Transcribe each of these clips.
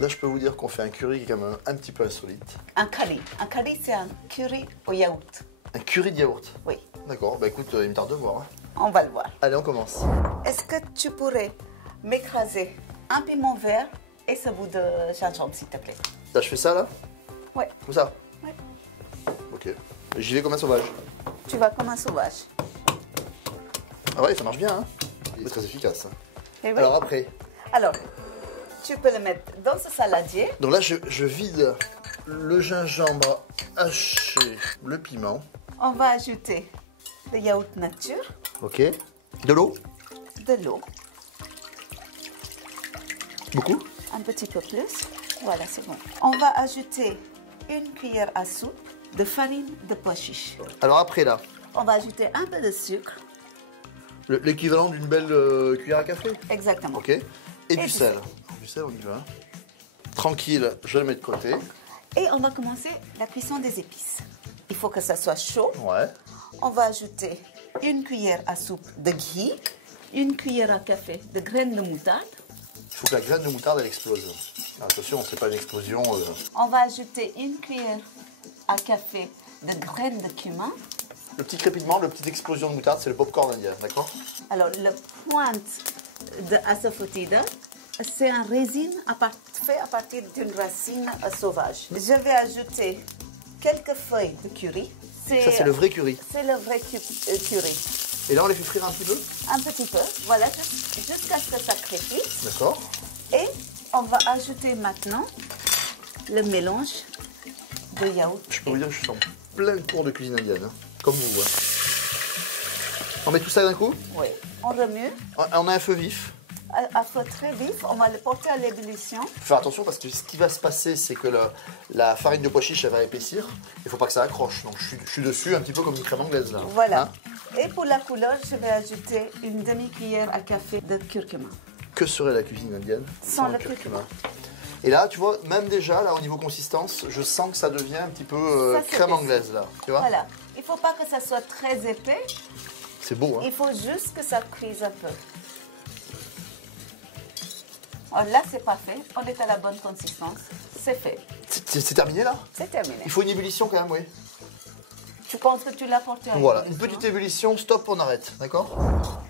Là, je peux vous dire qu'on fait un curry qui est quand même un petit peu insolite. Un curry. Un curry, c'est un curry au yaourt. Un curry de yaourt? Oui. D'accord, bah écoute, il me tarde de voir. Hein. On va le voir. Allez, on commence. Est-ce que tu pourrais m'écraser un piment vert et ce bout de gingembre, s'il te plaît? Là, je fais ça, là? Oui. Comme ça? Oui. Ok. J'y vais comme un sauvage. Tu vas comme un sauvage. Ah ouais, ça marche bien, hein? Il est très efficace. Et oui. Alors après? Alors, tu peux le mettre dans ce saladier. Donc là, je vide le gingembre haché, le piment. On va ajouter le yaourt nature, Ok. De l'eau? de l'eau, Beaucoup? un petit peu plus. Voilà, c'est bon. On va ajouter une cuillère à soupe de farine de pois chiche. Alors après, là, On va ajouter un peu de sucre. l'équivalent d'une belle cuillère à café? Exactement. Ok. Et du sel. Du sel, on y va. Tranquille, je le mets de côté. Et on va commencer la cuisson des épices. Il faut que ça soit chaud. Ouais. On va ajouter une cuillère à soupe de ghee, une cuillère à café de graines de moutarde. Il faut que la graine de moutarde, elle explose. Attention, c'est pas une explosion. On va ajouter une cuillère à café de graines de cumin. Le petit crépitement, la petite explosion de moutarde, c'est le popcorn indien, d'accord? Alors, le pointe de asafoetida, c'est un résine fait à partir d'une racine sauvage. Je vais ajouter quelques feuilles de curry. Ça, c'est le vrai curry. C'est le vrai curry. Et là, on les fait frire un petit peu? Un petit peu, voilà, jusqu'à ce que ça crépite. D'accord. Et on va ajouter maintenant le mélange de yaourt. Je peux vous dire que je suis en plein cours de cuisine indienne, hein, comme vous. Hein. On met tout ça d'un coup? Oui. On remue On a un feu vif. à feu très vif. On va le porter à l'ébullition. Faut faire attention parce que ce qui va se passer, c'est que la farine de pois chiche, elle va épaissir. Il faut pas que ça accroche. Donc je suis dessus un petit peu comme une crème anglaise là. Voilà. Hein? Et pour la couleur, je vais ajouter une demi-cuillère à café de curcuma. Que serait la cuisine indienne Sans le curcuma? Et là, tu vois, même déjà, là, au niveau consistance, je sens que ça devient un petit peu Ça, c'est crème bien. anglaise, là. Tu vois? Voilà. Il ne faut pas que ça soit très épais. C'est beau, hein? Il faut juste que ça cuise un peu. Alors là, c'est parfait. On est à la bonne consistance. C'est fait. C'est terminé, là? C'est terminé. Il faut une ébullition, quand même, oui. Tu penses que tu l'as porté à Voilà, une l'ébullition? petite ébullition, stop, on arrête, d'accord?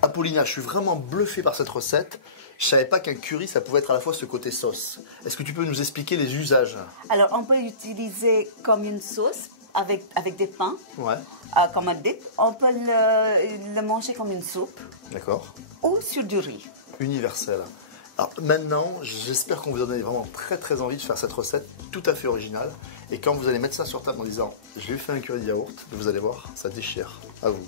Apollina, je suis vraiment bluffé par cette recette. Je savais pas qu'un curry, ça pouvait être à la fois ce côté sauce. Est-ce que tu peux nous expliquer les usages? Alors, on peut l'utiliser comme une sauce avec des pains, Ouais, comme un dip. On peut le manger comme une soupe d'accord. ou sur du riz. Universel. Alors maintenant, j'espère qu'on vous a donné vraiment très très envie de faire cette recette tout à fait originale. Et quand vous allez mettre ça sur table en disant « j'ai fait un curry de yaourt », vous allez voir, ça déchire. À vous.